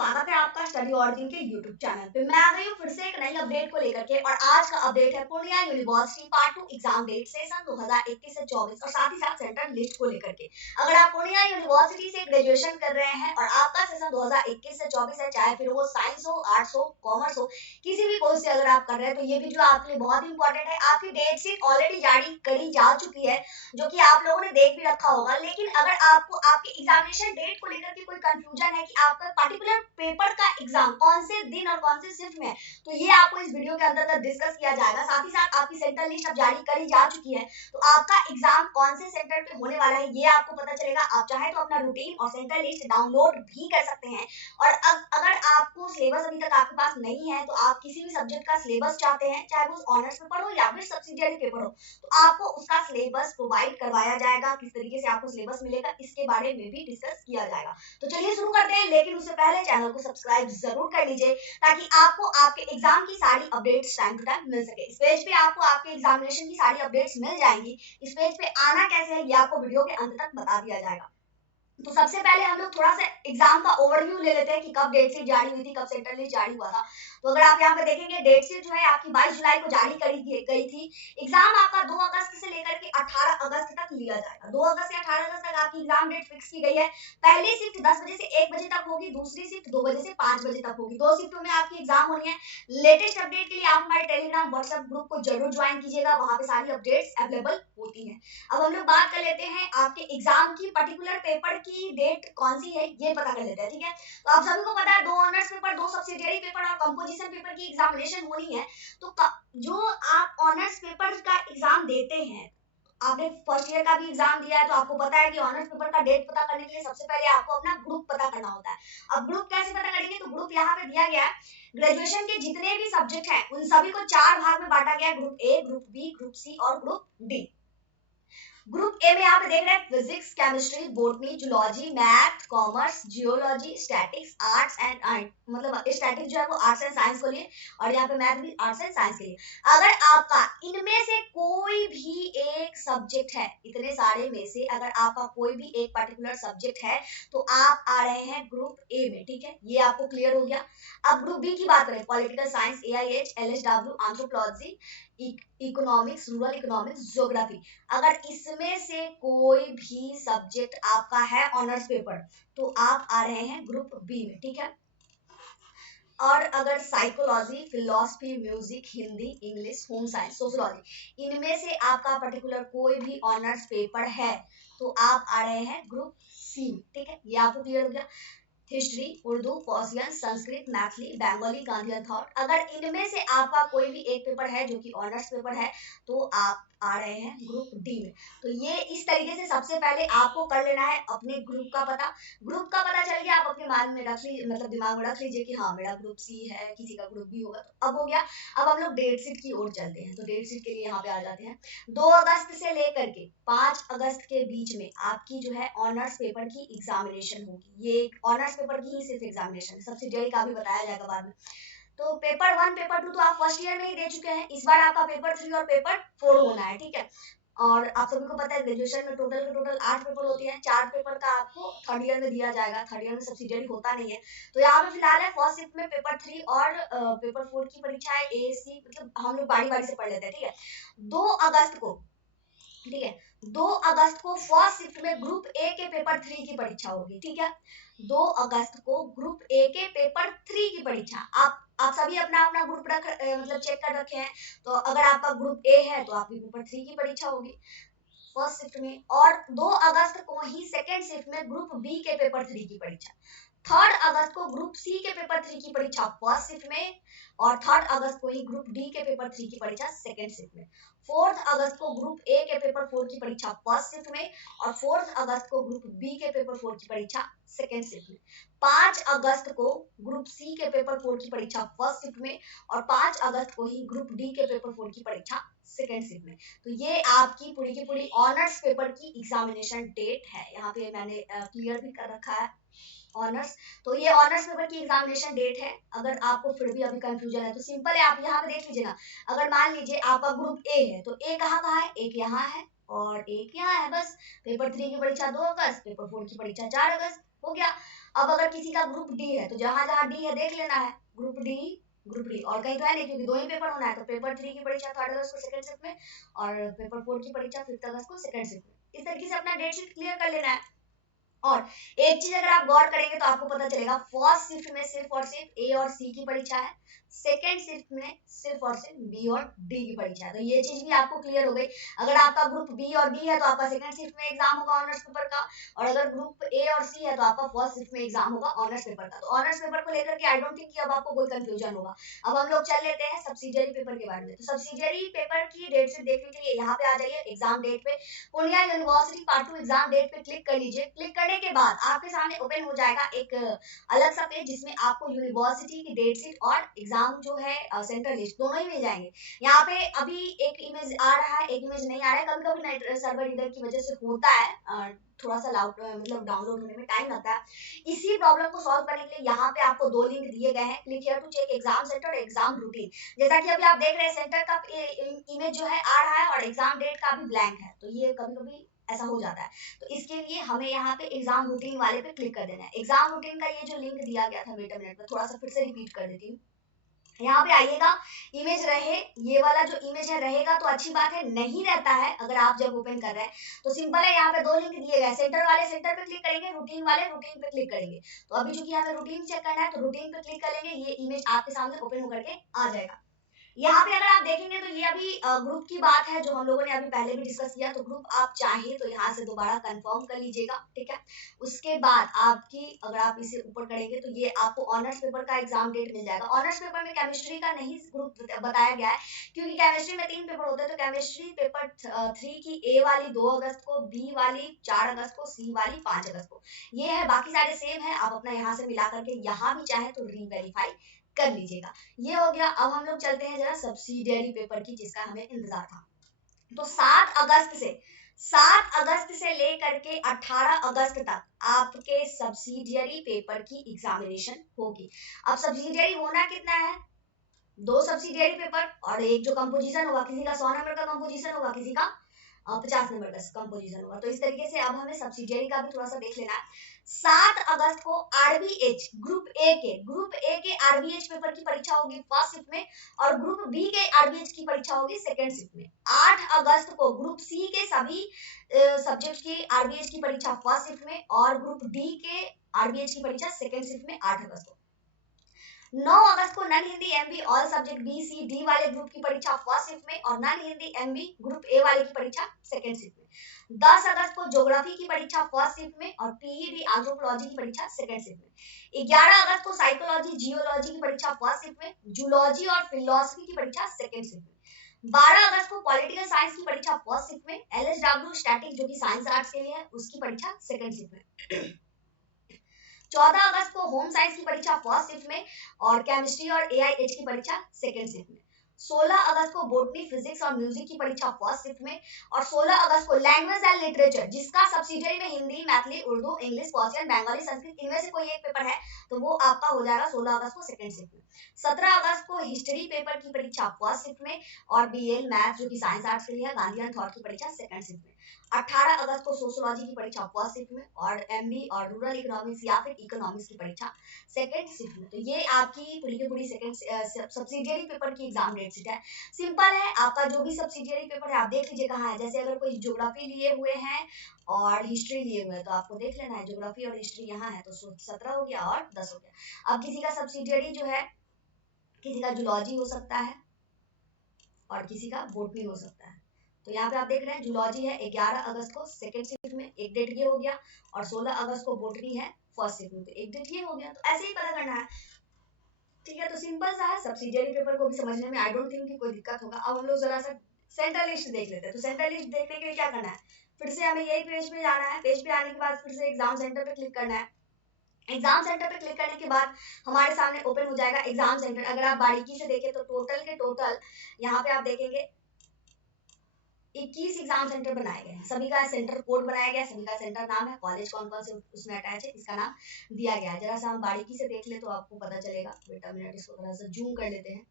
स्वागत है आपका स्टडी ऑरिजिन के यूट्यूब चैनल पे। मैं आ गई हूँ फिर से एक नई अपडेट को लेकर के और आज का अपडेट है Purnia university part 2 exam date session 2021 से 24 और साथ ही साथ सेंटर लिस्ट को लेकर के। अगर आप पूर्णिया यूनिवर्सिटी से ग्रेजुएशन कर रहे हैं और आपका सेशन 2021 से 24 है, चाहे फिर वो साइंस हो, आर्ट्स हो, कॉमर्स हो, किसी भी कोर्स से अगर आप कर रहे हैं तो ये वीडियो आपके लिए बहुत इंपॉर्टेंट है। आपकी डेट शीट ऑलरेडी जारी करी जा चुकी है जो कि आप लोगों ने देख भी रखा होगा, लेकिन अगर आपको आपके एग्जामिनेशन डेट को लेकर के कोई कंफ्यूजन है कि आपका पर्टिकुलर पेपर का एग्जाम कौन से दिन और कौन से शिफ्ट में है, तो ये आपको इस वीडियो के अंतर्गत डिस्कस किया जाएगा। साथ ही साथ आपकी सेंटर लिस्ट अब जारी करी जा चुकी है, तो आपका एग्जाम कौन से सेंटर पे होने वाला है ये आपको पता चलेगा। आप चाहे तो अपना रूटीन और सेंटर लिस्ट डाउनलोड भी कर सकते हैं। और अगर आपको सिलेबस अभी तक आपके पास नहीं है, तो आप किसी भी सब्जेक्ट का सिलेबस चाहते हैं, चाहे वो ऑनर्स पेपर हो या फिर सब्सिडियरी पेपर हो, तो आपको उसका सिलेबस प्रोवाइड करवाया जाएगा। किस तरीके से आपको सिलेबस मिलेगा इसके बारे में भी डिस्कस किया जाएगा। तो चलिए शुरू करते हैं, लेकिन उससे पहले चैनल को सब्सक्राइब जरूर कर लीजिए ताकि आपको आपके एग्जाम की सारी अपडेट्स टाइम टू टाइम मिल सके। इस पेज पे आपको आपके एग्जामिनेशन की सारी अपडेट्स मिल जाएंगी। इस पेज पे आना कैसे है ये आपको वीडियो के अंत तक बता दिया जाएगा। तो सबसे पहले हम लोग थोड़ा सा एग्जाम का ओवरव्यू ले लेते हैं कि कब डेट शीट जारी हुई थी, कब सेंटर लिस्ट जारी हुआ था। तो अगर आप यहाँ पे देखेंगे, डेट शीट जो है आपकी 22 जुलाई को जारी करी गई थी। एग्जाम आपका 2 अगस्त से लेकर के 18 अगस्त तक लिया जाएगा। 2 अगस्त से 18 अगस्त तक आपकी एग्जाम डेट फिक्स की गई है। पहली शिफ्ट 10 बजे से 1 बजे तक होगी, दूसरी शिफ्ट 2 बजे से 5 बजे तक होगी। 2 शिफ्टों में आपकी एग्जाम होनी है। लेटेस्ट अपडेट के लिए आप हमारे टेलीग्राम व्हाट्सएप ग्रुप को जरूर ज्वाइन कीजिएगा, वहां पे सारी अपडेट्स अवेलेबल होती हैं। अब हम लोग बात कर लेते हैं आपके एग्जाम की पर्टिकुलर पेपर की डेट कौन सी है ये पता कर लेते हैं, ठीक है। तो आप सभी को पता है 2 ऑनर्स पेपर, 2 सब्सिडियरी पेपर और कंपोजिशन पेपर की एग्जामिनेशन होनी है। तो जो आप ऑनर्स पेपर का एग्जाम देते हैं, आपने फर्स्ट ईयर का भी एग्जाम दिया है, तो आपको पता है कि ऑनर्स पेपर का डेट पता करने के लिए सबसे पहले आपको अपना ग्रुप पता करना होता है। अब ग्रुप कैसे पता करेंगे, तो ग्रुप यहाँ पे दिया गया है। ग्रेजुएशन के जितने भी सब्जेक्ट हैं उन सभी को 4 भाग में बांटा गया है, group A, group B, group C और ग्रुप डी। ग्रुप ए में यहाँ पे देख रहे हैं physics, chemistry, botany, zoology, math, commerce, geology, statics, arts and मतलब स्टैटिक्स जो है वो आर्ट्स एंड साइंस को लिए, और यहाँ पे मैथ भी आर्ट्स एंड साइंस के लिए। अगर आपका इनमें से कोई भी एक सब्जेक्ट है, इतने सारे में से अगर आपका कोई भी एक पर्टिकुलर सब्जेक्ट है, तो आप आ रहे हैं ग्रुप ए में, ठीक है। ये आपको क्लियर हो गया। अब ग्रुप बी की बात करें, political science, AIH, LSW, anthropology, economics, rural economics, geography, अगर इसमें से कोई भी सब्जेक्ट आपका है ऑनर्स पेपर, तो आप आ रहे हैं ग्रुप बी में, ठीक है। और अगर psychology, philosophy, music, Hindi, English, home science, sociology, इनमें से आपका पर्टिकुलर कोई भी ऑनर्स पेपर है, तो आप आ रहे हैं ग्रुप सी में, ठीक है। ये आपको क्लियर हो गया। History, Urdu, Persian, Sanskrit, Maithili, Bengali, Gandhian thought, अगर इनमें से आपका कोई भी एक पेपर है जो कि ऑनर्स पेपर है, तो आप आ रहे हैं ग्रुप डी में। तो ये इस तरीके से सबसे पहले आपको कर लेना है अपने ग्रुप का पता। ग्रुप का पता चल गया, आप अपने माइंड में रख लीजिए, मतलब दिमाग में रख लीजिए कि हाँ मेरा ग्रुप सी है, किसी का ग्रुप बी होगा, तो अब हो गया। अब हम लोग डेट शीट की ओर चलते हैं। तो डेट शीट के लिए यहाँ पे आ जाते हैं। 2 अगस्त से लेकर के 5 अगस्त के बीच में आपकी जो है ऑनर्स पेपर की एग्जामिनेशन होगी। ये ऑनर्स पेपर की ही सिर्फ एग्जामिनेशन, सब्सिडियरी का भी बताया जाएगा बाद में। तो पेपर 1, पेपर 2 तो आप फर्स्ट ईयर में ही दे चुके हैं। इस बार आपका पेपर 3 और पेपर 4 होना है, ठीक है। और आप सभी को पता है ग्रेजुएशन में टोटल 8 पेपर होते हैं। 4 पेपर का आपको थर्ड ईयर में दिया जाएगा, थर्ड ईयर में सब्सिडियरी होता नहीं है। तो यहाँ पे फिलहाल है फर्स्ट शिफ्ट में पेपर 3 और पेपर 4 की परीक्षा है। ए सी मतलब हम लोग बारी बारी से पढ़ लेते हैं, ठीक है। 2 अगस्त को, ठीक है, 2 अगस्त को फर्स्ट शिफ्ट में ग्रुप ए के पेपर 3 की परीक्षा होगी, ठीक है। 2 अगस्त को ग्रुप ए के पेपर 3 की परीक्षा। आप सभी अपना अपना ग्रुप मतलब चेक कर रखे हैं। तो अगर आपका ग्रुप ए है तो आपकी पेपर 3 की परीक्षा होगी फर्स्ट शिफ्ट में। और 2 अगस्त को ही सेकेंड शिफ्ट में ग्रुप बी के पेपर 3 की परीक्षा। 3 अगस्त को ग्रुप सी के पेपर 3 की परीक्षा फर्स्ट शिफ्ट में, और 3 अगस्त को ही ग्रुप डी के पेपर 3 की परीक्षा सेकेंड शिफ्ट में। 4 अगस्त को ग्रुप ए के पेपर 4 की परीक्षा फर्स्ट शिफ्ट में, और 4 अगस्त को ग्रुप बी के पेपर 4 की परीक्षा सेकेंड शिफ्ट में। 5 अगस्त को ग्रुप सी के पेपर 4 की परीक्षा फर्स्ट शिफ्ट में, और 5 अगस्त को ही ग्रुप डी के पेपर 4 की परीक्षा सेकेंड शिफ्ट में। तो ये आपकी पूरी की पूरी ऑनर्स पेपर की एग्जामिनेशन डेट है। यहाँ पे मैंने क्लियर भी कर रखा है ऑनर्स। तो ये ऑनर्स पेपर की एग्जामिनेशन डेट है। अगर आपको फिर भी अभी कंफ्यूजन है तो सिंपल है, आप यहाँ पे देख लीजिए ना। अगर मान लीजिए आपका ग्रुप ए है, तो ए कहाँ है, एक यहाँ है और एक यहाँ है, बस। पेपर 3 की परीक्षा 2 अगस्त, पेपर 4 की परीक्षा 4 अगस्त, हो गया। अब अगर किसी का ग्रुप डी है तो जहां जहां डी है देख लेना है, ग्रुप डी और कहीं तो है नहीं, क्योंकि 2 ही पेपर होना है। तो पेपर 3 की परीक्षा 3 अगस्त को सेकंड शिफ्ट में और पेपर 4 की परीक्षा 5 अगस्त को सेकंड शिफ्ट में। इस तरीके से अपना डेट शीट क्लियर कर लेना है। और एक चीज अगर आप गौर करेंगे तो आपको पता चलेगा, फर्स्ट शिफ्ट में सिर्फ और सिर्फ ए और सी की परीक्षा है, सेकेंड शिफ्ट में सिर्फ और सिर्फ बी और डी की परीक्षा है। तो ये चीज भी आपको क्लियर हो गई। अगर आपका ग्रुप बी और डी है तो आपका सेकेंड शिफ्ट में एग्जाम होगा ऑनर्स पेपर का, और अगर ग्रुप ए और सी है तो आपका फर्स्ट शिफ्ट में एग्जाम होगा ऑनर्स पेपर का। तो ऑनर्स पेपर को लेकर के आई डोंट थिंक कि अब आपको कोई कंफ्यूजन होगा। अब हम लोग चल लेते हैं सब्सिडियरी पेपर के बारे में। तो सब्सिडियरी पेपर की डेट शीट देखने के लिए यहाँ पे आ जाइए एग्जाम डेट पे, Purnia university part 2 exam date पे क्लिक कर लीजिए। क्लिक करने के बाद आपके सामने ओपन हो जाएगा एक अलग सा पेज, जिसमें आपको यूनिवर्सिटी की डेट शीट और एग्जाम जो है सेंटर लिस्ट दोनों ही मिल जाएंगे। यहाँ पे अभी एक इमेज आ रहा है, एक इमेज नहीं आ रहा है। कभी कभी नेट सर्वर इधर की वजह से होता है, थोड़ा सा लाउड मतलब डाउनलोड होने में टाइम लगता है। इसी प्रॉब्लम को सॉल्व करने के लिए यहाँ पे आपको 2 लिंक दिए गए हैं, click here to check exam centre और एग्जाम रूटीन। जैसा कि अभी आप देख रहे हैं सेंटर का इमेज जो है आ रहा है और एग्जाम डेट का भी ब्लैंक है। तो ये कभी कभी ऐसा हो जाता है। तो इसके लिए हमें यहाँ पे एग्जाम रूटीन वाले पे क्लिक कर देना है। एग्जाम रूटीन का ये जो लिंक दिया गया था, वेट अ मिनट में थोड़ा सा फिर से रिपीट कर देती हूँ। यहाँ पे आइएगा, इमेज रहे, ये वाला जो इमेज है रहेगा तो अच्छी बात है, नहीं रहता है अगर आप जब ओपन कर रहे हैं तो सिंपल है। यहाँ पे 2 लिंक दिए गए, सेंटर वाले सेंटर पे क्लिक करेंगे, रूटीन वाले रूटीन पे क्लिक करेंगे। तो अभी चूंकि हमें रूटीन चेक करना है तो रूटीन पे क्लिक करेंगे, ये इमेज आपके सामने ओपन होकर के आ जाएगा। यहाँ पे अगर आप देखेंगे तो ये अभी ग्रुप की बात है जो हम लोगों ने अभी पहले भी डिस्कस किया। तो ग्रुप आप चाहे तो यहाँ से दोबारा कंफर्म कर लीजिएगा, ठीक है। उसके बाद आपकी अगर आप इसे ऊपर करेंगे तो ये आपको ऑनर्स पेपर का एग्जाम डेट मिल जाएगा। ऑनर्स पेपर में केमिस्ट्री का नहीं ग्रुप बताया गया है, क्योंकि केमिस्ट्री में 3 पेपर होते हैं। तो केमिस्ट्री पेपर 3 की ए वाली 2 अगस्त को, बी वाली 4 अगस्त को, सी वाली 5 अगस्त को। ये है, बाकी सारे सेम है। आप अपना यहाँ से मिला करके यहाँ भी चाहे तो रीवेरीफाई कर लीजिएगा। ये हो गया। अब हम लोग चलते हैं जरा सब्सिडियरी पेपर की, जिसका हमें इंतजार था। तो 7 अगस्त से लेकर के 18 अगस्त तक आपके सब्सिडियरी पेपर की एग्जामिनेशन होगी। अब सब्सिडियरी होना कितना है, 2 सब्सिडियरी पेपर और एक जो कंपोजिशन होगा, किसी का 100 नंबर का कंपोजिशन होगा, किसी का 50 नंबर का कंपोजिशन होगा। तो इस तरीके से अब हमें सब्सिडियरी का भी थोड़ा सा देख लेना है। 7 अगस्त को आरबीएच ग्रुप ए के आरबीएच पेपर की परीक्षा होगी फर्स्ट शिफ्ट में, और ग्रुप बी के आरबीएच की परीक्षा होगी सेकंड शिफ्ट में। 8 अगस्त को ग्रुप सी के सभी सब्जेक्ट की आरबीएच की परीक्षा फर्स्ट शिफ्ट में, और ग्रुप डी के आरबीएच की परीक्षा सेकंड शिफ्ट में 8 अगस्त को। 9 अगस्त को non Hindi MB all subject B C D वाले ग्रुप की परीक्षा फर्स्ट शिफ्ट में, और non Hindi MB group A वाले की परीक्षा सेकंड शिफ्ट में। 10 अगस्त को ज्योग्राफी की परीक्षा फर्स्ट शिफ्ट में, और पीईडी एंथ्रोपोलॉजी की परीक्षा सेकंड शिफ्ट में। 11 अगस्त को साइकोलॉजी जियोलॉजी की परीक्षा फर्स्ट शिफ्ट में, जूलॉजी और फिलोसफी की परीक्षा सेकंड शिफ्ट में। 12 अगस्त को पॉलिटिकल साइंस की परीक्षा फर्स्ट शिफ्ट में, एलएसडब्ल्यू स्टैटिक जो कि साइंस आर्ट्स के लिए है उसकी परीक्षा सेकंड शिफ्ट में। 14 अगस्त को होम साइंस की परीक्षा फर्स्ट शिफ्ट में, और केमिस्ट्री और एआईएच की परीक्षा सेकंड शिफ्ट में। 16 अगस्त को बोटनी फिजिक्स और म्यूजिक की परीक्षा फर्स्ट शिफ्ट में, और 16 अगस्त को लैंग्वेज एंड लिटरेचर, जिसका सब्सिडियरी में हिंदी, मैथिली, उर्दू, इंग्लिश, पर्शियन, बंगाली, संस्कृत, इनमें से कोई एक पेपर है तो वो आपका हो जाएगा 16 अगस्त को सेकंड शिफ्ट में। 17 अगस्त को हिस्ट्री पेपर की परीक्षा फर्स्ट शिफ्ट में, और बीएल मैथ जो कि साइंस आर्ट्स के लिए है, गांधीयन थॉट की परीक्षा सेकंड शिफ्ट में। 18 अगस्त को सोशियोलॉजी की परीक्षा फर्स्ट शिफ्ट में, और एमबी और रूरल इकोनॉमिक्स या फिर इकोनॉमिक्स की परीक्षा सेकंड शिफ्ट में। तो ये आपकी पूरी की पूरी सेकंड सब्सिडियरी पेपर की एग्जाम डेट शीट है। सिंपल है, आपका जो भी सब्सिडियरी पेपर है आप देख लीजिए कहाँ है। जैसे अगर कोई ज्योग्राफी लिए हुए हैं और हिस्ट्री लिए हुए हैं तो आपको देख लेना है, ज्योग्राफी और हिस्ट्री यहाँ है तो 17 हो गया और 10 हो गया। अब किसी का सब्सिडियरी जो है, किसी का जूलॉजी हो सकता है और किसी का बोटनी हो सकता है। तो यहाँ पे आप देख रहे हैं जूलॉजी है 11 अगस्त को सेकंड शिफ्ट में, एक डेट ये हो गया, और 16 अगस्त को बोटनी है फर्स्ट शिफ्ट में, तो एक डेट ये हो गया। तो ऐसे ही पता करना है, ठीक है। तो सिंपल सा है, सब्सिडियरी पेपर को भी समझने में आई डोंट थिंक कि कोई दिक्कत होगा। अब हम लोग जरा सा सेंट्रल लिस्ट देख लेते हैं। तो सेंट्रल लिस्ट देखने के लिए क्या करना है, फिर से हमें यही पेज पे जाना है। पेज पे आने के बाद फिर से एग्जाम सेंटर पे क्लिक करना है। एग्जाम सेंटर पे क्लिक करने के बाद हमारे सामने ओपन हो जाएगा एग्जाम सेंटर। अगर आप बारीकी से देखें तो टोटल के टोटल यहाँ पे आप देखेंगे 21 एग्जाम सेंटर बनाए गए हैं। सभी का सेंटर कोड बनाया गया है, सभी का सेंटर नाम है, कॉलेज कौन कौन से उसमें अटैच है इसका नाम दिया गया है। जरा सा हम बारीकी से देख ले तो आपको पता चलेगा। बेटा मिनट इसको थोड़ा सा जूम कर लेते हैं।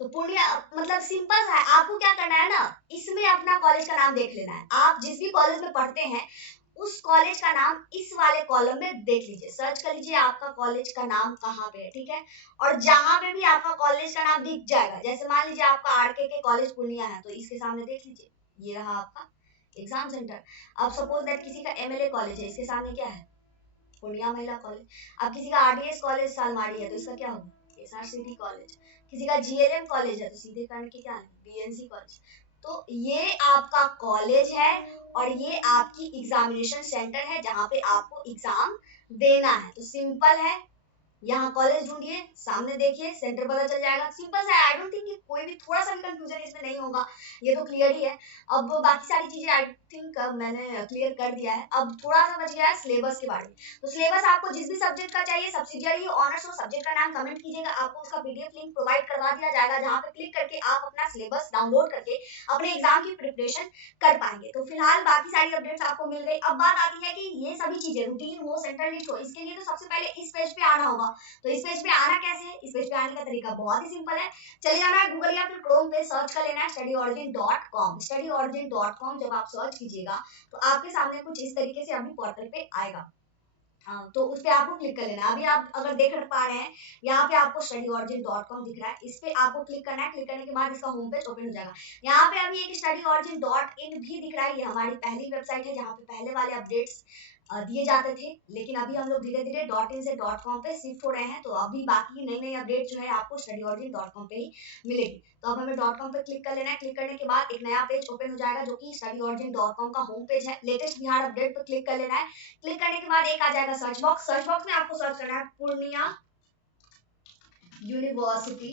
तो पूर्णिया मतलब सिंपल है, आपको क्या करना है ना, इसमें अपना कॉलेज का नाम देख लेना है। आप जिस भी कॉलेज में पढ़ते हैं उस कॉलेज का नाम इस वाले कॉलम में देख लीजिए, सर्च कर लीजिए आपका कॉलेज का नाम कहाँ पे है, ठीक है। और जहां पे भी आपका कॉलेज का नाम दिख जाएगा, जैसे मान लीजिए आपका आरके के कॉलेज पूर्णिया है, तो इसके सामने देख लीजिए ये रहा आपका एग्जाम सेंटर। अब सपोज दैट किसी का एमएलए कॉलेज है, इसके सामने क्या है, पूर्णिया महिला कॉलेज। अब किसी का आरडीएस कॉलेज सालमारी है, तो इसका क्या होगा, एसआरसीटी कॉलेज। किसी का जीएलएम कॉलेज है, तो सीधे करंट के क्या है, बीएनसी कॉलेज। तो ये आपका कॉलेज है और ये आपकी एग्जामिनेशन सेंटर है जहां पे आपको एग्जाम देना है। तो सिंपल है, यहाँ कॉलेज ढूंढिए, सामने देखिए, सेंटर पता चल जाएगा। सिंपल सा, आई डोंट थिंक कोई भी थोड़ा सा भी कंफ्यूजन इसमें नहीं होगा, ये तो क्लियर ही है। अब बाकी सारी चीजें आई थिंक मैंने क्लियर कर दिया है। अब थोड़ा सा बच गया है सिलेबस के बारे में। तो सिलेबस आपको जिस भी सब्जेक्ट का चाहिए, सब्सिडियरी ऑनर्स हो, सब्जेक्ट का नाम कमेंट कीजिएगा, आपको उसका पीडीएफ लिंक प्रोवाइड करवा दिया जाएगा, जहाँ पे क्लिक करके आप अपना सिलेबस डाउनलोड करके अपने एग्जाम की प्रिपरेशन कर पाएंगे। तो फिलहाल बाकी सारी अपडेट्स आपको मिल गई। अब बात आती है कि ये सभी चीजें रूटीन हो, सेंटर लिस्ट हो, इसके लिए तो सबसे पहले इस पेज पे आना होगा। तो इस पेज पे आना कैसे है, इस पेज पे आने का तरीका बहुत ही सिंपल है। चले जाना है गूगल या फिर क्रोम पे, सर्च कर लेना है studyorigin.com। studyorigin.com जब आप सर्च कीजिएगा तो आपके सामने कुछ इस तरीके से अभी पोर्टल पे आएगा। हाँ, तो उस पे आपको क्लिक कर लेना है। अभी आप अगर देख पा रहे हैं, यहाँ पे आपको studyorigin.com दिख रहा है, इस पे आपको क्लिक करना है। क्लिक करने के बाद इसका होम पेज ओपन हो जाएगा। यहाँ पे अभी एक studyorigin.in भी दिख रहा है, ये हमारी पहली वेबसाइट है जहाँ पे पहले वाले अपडेट्स दिए जाते थे, लेकिन अभी हम लोग धीरे धीरे .in से .com पे शिफ्ट हो रहे हैं। तो अभी बाकी नई नई अपडेट जो है आपको studyorigin.com पे ही मिलेगी। तो अब हमें .com पे क्लिक कर लेना है। क्लिक करने के बाद एक नया पेज ओपन हो जाएगा जो कि studyorigin.com का होम पेज है। लेटेस्ट बिहार अपडेट पे क्लिक कर लेना है। क्लिक करने के बाद एक आ जाएगा सर्च बॉक्स। सर्च बॉक्स में आपको सर्च करना है Purnia university,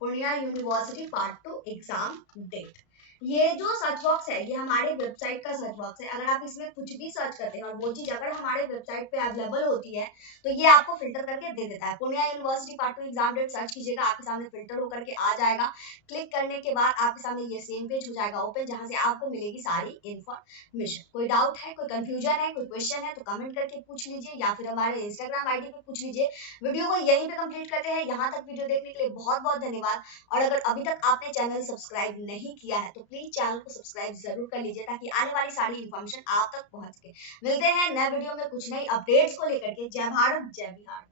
Purnia university part 2 exam date. ये जो सर्च बॉक्स है ये हमारे वेबसाइट का सर्च बॉक्स है। अगर आप इसमें कुछ भी सर्च करते हैं और वो चीज अगर हमारे वेबसाइट पे अवेलेबल होती है तो ये आपको फिल्टर करके दे देता है। Purnia university part 2 exam date search कीजिएगा, आपके सामने फिल्टर होकर के आ जाएगा। क्लिक करने के बाद आपके सामने ये सेम पेज हो जाएगा ओपन, जहां से आपको मिलेगी सारी इन्फॉर्मेशन। कोई डाउट है, कोई कंफ्यूजन है, कोई क्वेश्चन है तो कमेंट करके पूछ लीजिए या फिर हमारे इंस्टाग्राम आईडी पे पूछ लीजिए। वीडियो को यहीं पे कंप्लीट करते हैं। यहाँ तक वीडियो देखने के लिए बहुत बहुत धन्यवाद। और अगर अभी तक आपने चैनल सब्सक्राइब नहीं किया है तो प्लीज चैनल को सब्सक्राइब जरूर कर लीजिए, ताकि आने वाली सारी इन्फॉर्मेशन आप तक पहुंच सके। मिलते हैं नए वीडियो में कुछ नई अपडेट्स को लेकर के। जय भारत, जय बिहार।